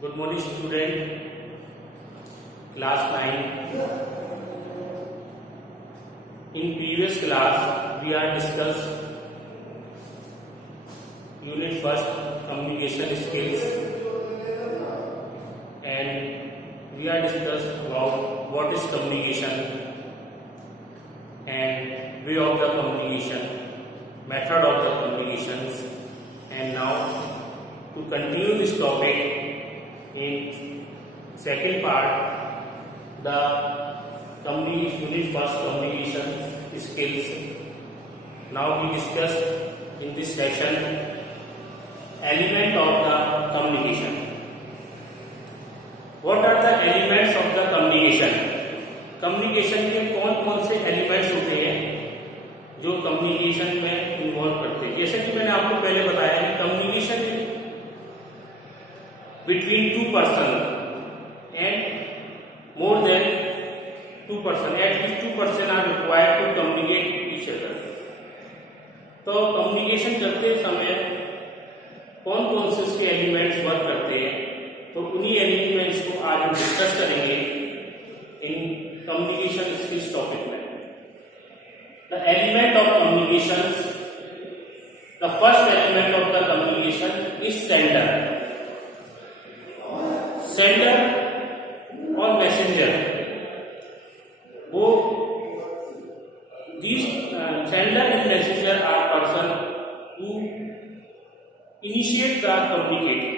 Good morning, student. Class 9. In previous class, we are discussed Unit First Communication Skills, and we are discussed about what is communication and way of the communication, method of the communications, and now to continue this topic. In second part, the Unit First Communication Skills. Now we discuss in this session element of the communication. What are the elements of the communication? Communication के कौन कौन से elements होते हैं जो communication में involve करते हैं? जैसे कि मैंने आपको पहले बताया है, communication between two person and more than two person, at least two person are required to communicate each other. तो कम्युनिकेशन करते समय कौन कौन से उसके एलिमेंट्स वर्क करते हैं, तो उन्हीं एलिमेंट्स को आज हम डिस्कस करेंगे इन कम्युनिकेशन स्किल्स टॉपिक में. The element of communication, the first element of the communication is sender. Sender और मैसेंजर, वो these sender and messenger are person who initiate the communication.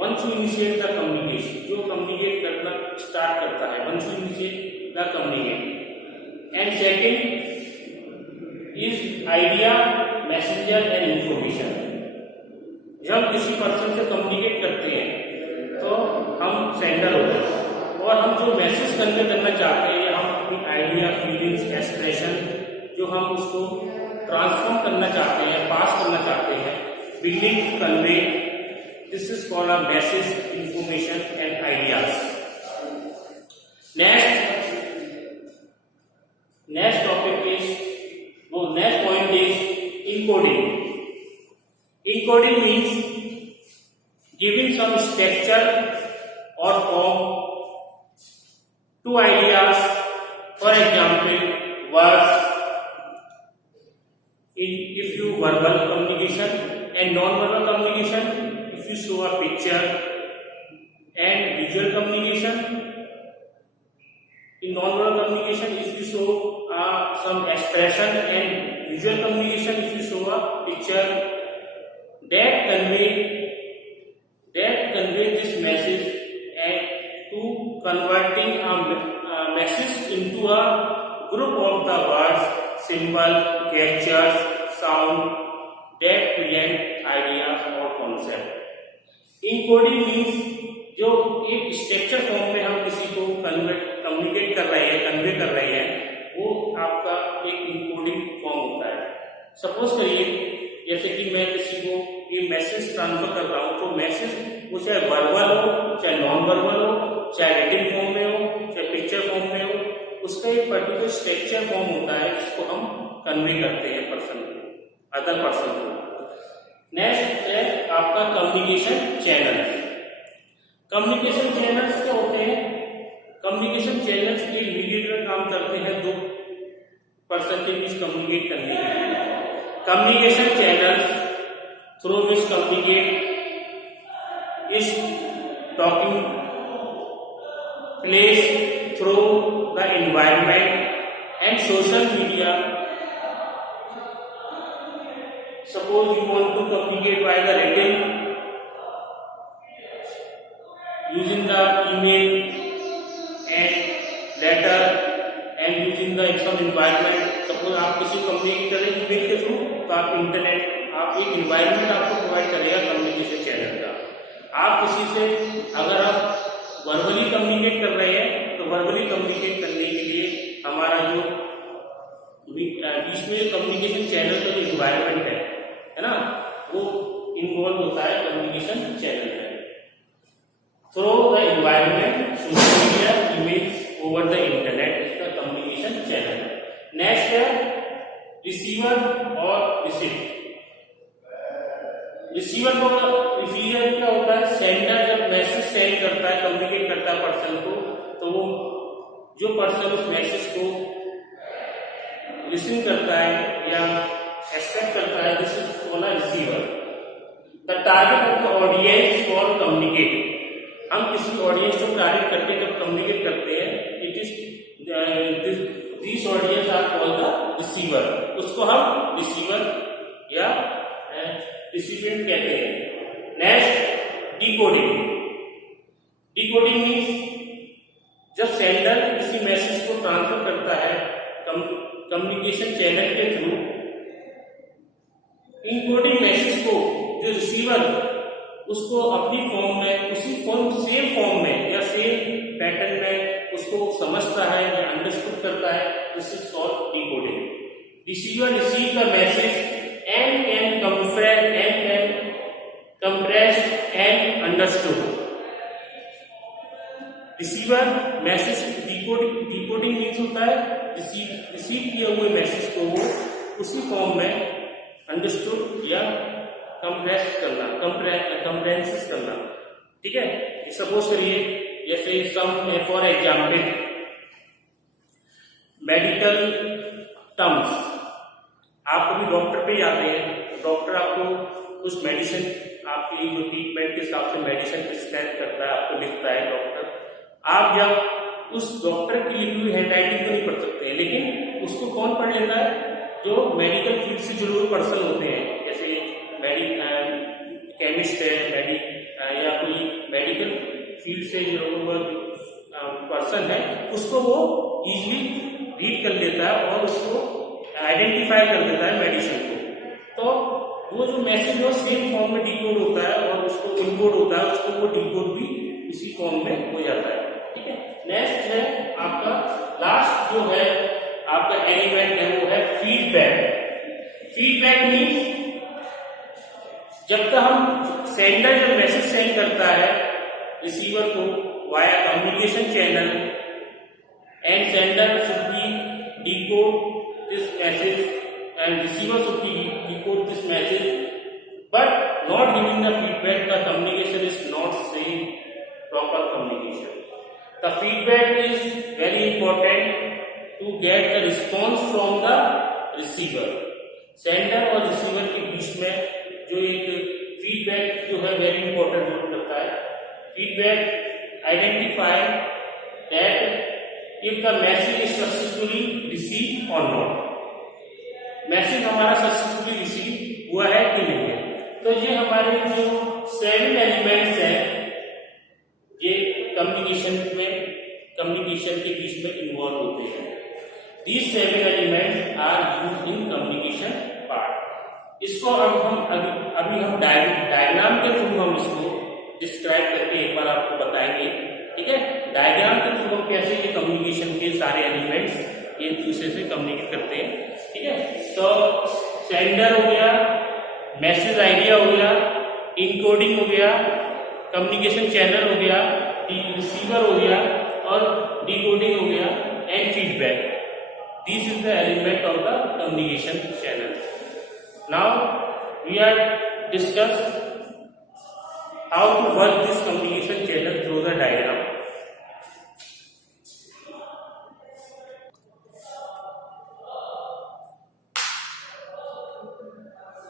Once you initiate the communication, जो communicate करना start करता है, once you initiate the communication. And second is idea, messenger and information. जब किसी person से communicate करते हैं तो हम सेंडर होते हैं, और हम जो मैसेज कन्वे करना चाहते हैं, हम अपनी आइडिया, फीलिंग्स, एक्सप्रेशन जो हम उसको ट्रांसफॉर्म करना चाहते हैं, पास करना चाहते हैं, feeling convey, this is called a message, information and ideas. Next topic is, वो next point is encoding. Encoding means giving some structure or form to ideas. For example, words. If you verbal communication and non-verbal communication, if you show a picture, and visual communication. In non-verbal communication, if you show some expression, and visual communication, if you show a picture. That convey this message and to converting a message into a group of the words, symbol, gestures, sound that present ideas or concept. Encoding means जो एक structure form में हम किसी को communicate कर रहे हैं, convey कर रहे हैं, वो आपका एक इनकोडिंग फॉर्म होता है. सपोज करिए जैसे कि मैं किसी को ये मैसेज ट्रांसफर कर रहा हूँ, तो मैसेज वो चाहे वर्बल हो, चाहे नॉन वर्बल हो, चाहे रिटन फॉर्म में हो, चाहे पिक्चर फॉर्म में हो, उसका एक पर्टिकुलर स्ट्रक्चर फॉर्म होता है जिसको हम कन्वे करते हैं पर्सन को, अदर पर्सन को. नेक्स्ट है आपका कम्युनिकेशन चैनल. कम्युनिकेशन चैनल्स क्या होते हैं? कम्युनिकेशन चैनल्स के मीडिएटर काम करते हैं दो पर्सन के बीच कम्युनिकेट करने के लिए. Communication channels through which communicate is talking place through the environment and social media. Suppose you want to communicate by the written, using the email and letter and using the some environment. Suppose आप किसी communicate करें email के through, तो आप internet, आप एक environment आपको provide करेगा कम्युनिकेशन चैनल का. आप किसी से अगर आप वर्बली कम्युनिकेट कर रहे हैं, तो वर्बली कम्युनिकेट करने के लिए हमारा जो बीच में कम्युनिकेशन चैनल का जो इन्वायरमेंट है ना, वो इन्वॉल्व होता है कम्युनिकेशन चैनल में. Through the environment, social media, emails, over the internet, इसका कम्युनिकेशन चैनल. नेक्स्ट है रिसीवर और रिसीव. रिसीवर को रिसीवर क्या होता है, सेंडर जब मैसेज सेंड कम्युनिकेट करता है पर्सन को, तो वो जो पर्सन उस मैसेज को लिसन करता है या एक्सेप्ट करता है, this is called a receiver. The target of the audience for communicate, हम किसी ऑडियंस को टारगेट करके जब कम्युनिकेट करते हैं, it is this audience are called the receiver, उसको हम रिसीवर या रिसिपिएंट कहते हैं। Next decoding. डिकोडिंग मीन्स जब सेंडर किसी मैसेज को ट्रांसफर करता है कम्युनिकेशन चैनल के थ्रू, इनकोडिंग मैसेज को जो रिसीवर उसको अपनी फॉर्म में, उसी फॉर्म सेम फॉर्म में या सेम पैटर्न में उसको समझता है या अंडरस्टूड करता है, this is called decoding. Receiver receive the message and can compress and understood। Receiver message decoding means होता है रिसीव किए हुए मैसेज को वो उसी फॉर्म में अंडरस्टूड या कंप्रेस करना, कंप्रेंसिस करना। ठीक है, सपोज करिए जैसे सम फॉर एग्जाम्पल मेडिकल टर्म्स, आप कभी डॉक्टर पे जाते हैं, डॉक्टर आपको कुछ मेडिसिन, आपकी जो ट्रीटमेंट के हिसाब से मेडिसिन प्रिस्क्राइब करता है, आपको लिखता है डॉक्टर। आप जब उस डॉक्टर की लिखी हुई हैंडराइटिंग तो नहीं पढ़ सकते हैं, लेकिन उसको कौन पढ़ लेता है? जो मेडिकल फील्ड से जुड़े हुए पर्सन होते हैं, जैसे केमिस्ट है या कोई मेडिकल फील्ड से जुड़े हुआ पर्सन है, उसको वो इजीली रीड कर लेता है और उसको आइडेंटिफाई कर देता है मेडिसिन को। तो वो जो मैसेज है सेम फॉर्म में डिकोड होता है और उसको इनकोड होता है, उसको वो डिकोड भी उसी फॉर्म में हो जाता है। ठीक है, नेक्स्ट है आपका लास्ट जो है आपका एलिमेंट है, वो है फीडबैक। फीडबैक मीन्स जब तक हम सेंडर जब मैसेज सेंड करता है रिसीवर को via communication channel, and sender should be decode this message and receiver should decode this message, but not giving the feedback, the communication is not saying proper communication. The feedback is very important to get the response from the receiver। sender और receiver के बीच में जो एक feedback जो है very important role करता है। feedback identify that if the message is successfully received or not, message हमारा सक्सेसफुली रिसीव हुआ है कि नहीं है। तो ये हमारे जो 7 एलिमेंट्स हैं, ये कम्युनिकेशन के बीच में इन्वॉल्व होते हैं। These 7 elements are used in communication part. इसको अब हम डायग्राम के थ्रू हम इसको डिस्क्राइब करके एक बार आपको बताएंगे। ठीक है, डायग्राम के थ्रू हम कैसे ये कम्युनिकेशन के सारे एलिमेंट्स एक दूसरे से कम्युनिकेट करते हैं। ठीक है, तो सेंडर हो गया, मैसेज आइडिया हो गया, इनकोडिंग हो गया, कम्युनिकेशन चैनल हो गया, रिसीवर हो गया और डिकोडिंग हो गया, and feedback. This is the element of the communication channel. Now we are discuss how to work this communication channel through the diagram.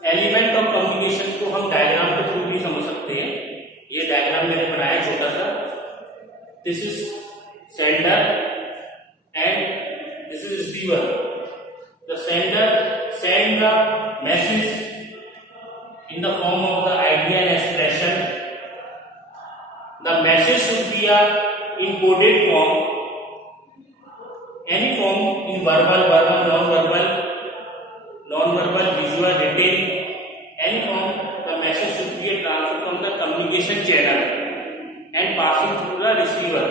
Element of communication को हम डायग्राम के थ्रू भी समझ सकते हैं। ये डायग्राम मैंने बनाया छोटा सा। This is sender and this is receiver. The sender send the message in the form of the idea and expression. The message should be a encoded form, any form in verbal, non-verbal, visual, written, any form. The message should be transferred from the communication channel and passing through the receiver,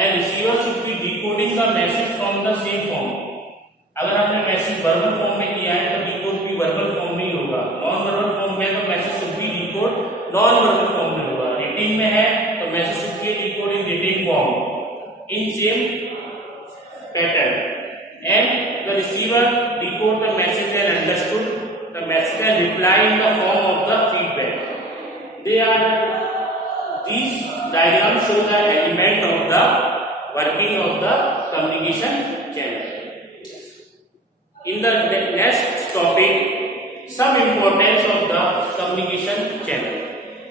and receiver should be decoding the message from the same form। अगर हमने message verbal form में किया है तो decode भी verbal form में ही होगा। Non verbal form में तो message should be decode non verbal form में होगा। रिटिन में है तो message should be decode in रिटिन form in same pattern, and the receiver decode the message and understood the message and reply in the form of the feedback। These diagram show the element of the working of the communication channel. In the next topic, some importance of the communication channel.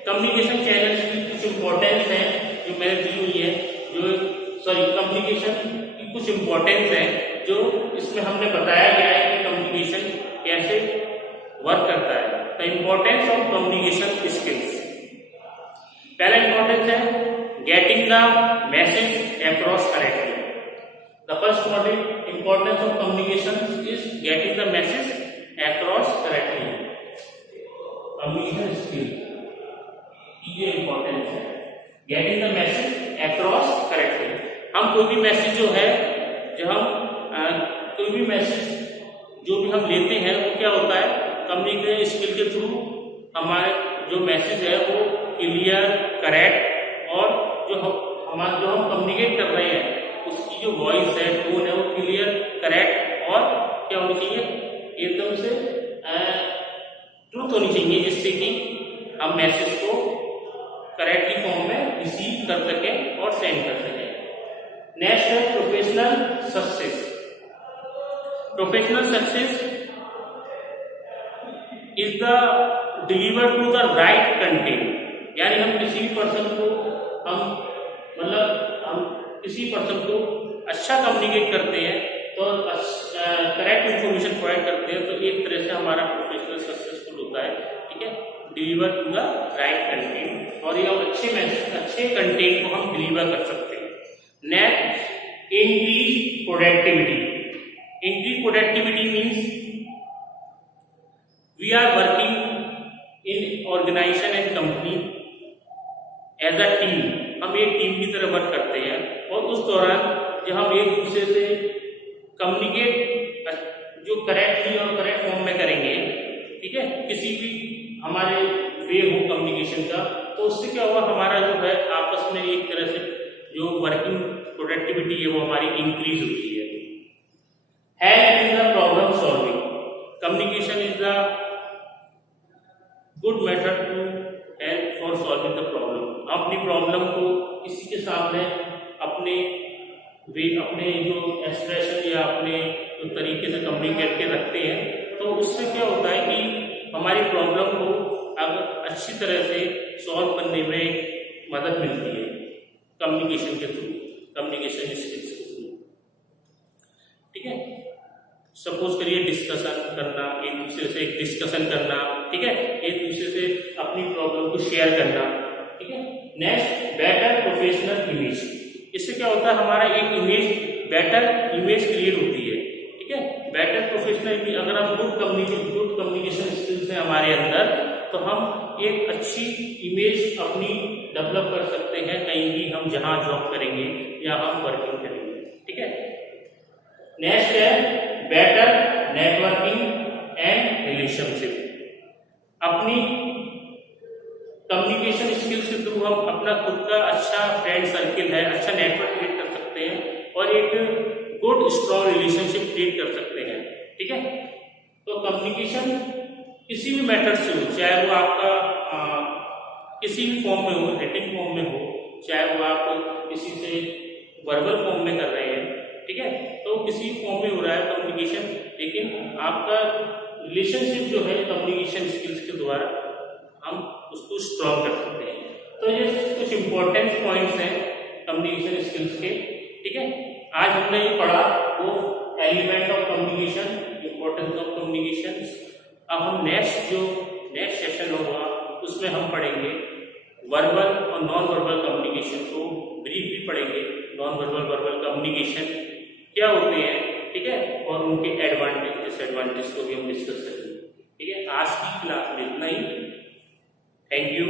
Communication channel की कुछ importance है जो मैंने दी हुई है, communication की कुछ importance है जो इसमें हमने बताया गया है कि कम्युनिकेशन कैसे वर्क करता है. The importance of communication skills. पहला इम्पोर्टेंस है getting the message across correctly. The first importance of communication is getting the message across correctly. Communication skill ये इम्पोर्टेंस है, getting the message across correctly. हम कोई भी message जो है, जब हम कोई भी मैसेज जो भी हम लेते हैं वो क्या होता है, कम्युनिकेशन स्किल के थ्रू हमारे जो मैसेज है वो क्लियर, करेक्ट, और जो हम कम्युनिकेट कर रहे हैं उसकी जो वॉइस है, टोन है, वो क्लियर, करेक्ट और क्या होनी चाहिए, एकदम से ट्रूथ होनी चाहिए, जिससे कि हम मैसेज को करेक्टली फॉर्म में रिसीव कर सकें और सेंड कर सकें. नेक्स्ट है professional success. Professional success is the deliver to the right content. यानी हम किसी भी पर्सन को हम किसी पर्सन को अच्छा कम्युनिकेट करते हैं तो करेक्ट इंफॉर्मेशन प्रोवाइड करते हैं, तो एक तरह से हमारा प्रोफेशनल सक्सेसफुल होता है. ठीक है, deliver to the right content, और ये अच्छे मैसेज, अच्छे कंटेंट को हम डिलीवर कर सकते हैं. Next, increase productivity. Increase productivity means we are working in organisation and company as a team. हम एक टीम की तरह वर्क करते हैं और उस दौरान जब हम एक दूसरे से कम्युनिकेट जो करेक्टली और करेक्ट फॉर्म में करेंगे, ठीक है, किसी भी हमारे वे हो कम्युनिकेशन का, तो उससे क्या होगा, हमारा जो है आपस में एक तरह से जो वर्किंग प्रोडक्टिविटी है वो हमारी इंक्रीज होती है. Help in the problem solving. Communication is the good method to help for solving the problem. अपनी प्रॉब्लम को किसी के सामने अपने जो एक्सप्रेशन या अपने जो तरीके से कम्युनिकेट के रखते हैं, तो उससे क्या होता है कि हमारी प्रॉब्लम को अब अच्छी तरह से सॉल्व करने में मदद मिलती है कम्युनिकेशन के थ्रू, कम्युनिकेशन स्किल्स के थ्रू. ठीक है, सपोज करिए डिस्कशन करना, एक दूसरे से डिस्कशन करना, ठीक है, एक दूसरे से अपनी प्रॉब्लम को शेयर करना. ठीक है. Next, better professional image. इससे क्या होता है, हमारा एक इमेज, बेटर इमेज क्रिएट होती है. ठीक है, बेटर प्रोफेशनल इमेज. अगर हम गुड कम्युनिकेशन स्किल्स है हमारे अंदर, तो हम एक अच्छी इमेज अपनी डेवलप कर सकते हैं कहीं भी हम जहां जॉब करेंगे या हम वर्किंग करेंगे. ठीक है. नेक्स्ट है बेटर नेटवर्किंग एंड रिलेशनशिप. अपनी कम्युनिकेशन स्किल्स के थ्रू हम अपना खुद का अच्छा फ्रेंड सर्किल है, अच्छा नेटवर्क क्रिएट कर सकते हैं और एक गुड स्ट्रॉन्ग रिलेशनशिप क्रिएट कर सकते हैं. ठीक है. तो कम्युनिकेशन किसी भी मेथड से हो, चाहे वो आपका किसी भी फॉर्म में हो, रिटन फॉर्म में हो, चाहे वो आप किसी से वर्बल फॉर्म में कर रहे हैं, ठीक है, तो किसी फॉर्म में हो रहा है कम्युनिकेशन, लेकिन आपका रिलेशनशिप जो है कम्युनिकेशन स्किल्स के द्वारा हम उसको स्ट्रॉन्ग कर सकते हैं. तो ये कुछ इंपॉर्टेंट पॉइंट्स हैं कम्युनिकेशन स्किल्स के. ठीक है, आज हमने ये पढ़ा वो element of communication, importance of communication. अब हम नेक्स्ट सेशन होगा उसमें हम पढ़ेंगे वर्बल और नॉन वर्बल कम्युनिकेशन को ब्रीफली पढ़ेंगे. नॉन वर्बल, वर्बल कम्युनिकेशन क्या होते हैं, ठीक है, और उनके एडवांटेज डिसएडवांटेज को भी हम डिस्कस करेंगे. ठीक है, आज की क्लास में इतना ही. Thank you.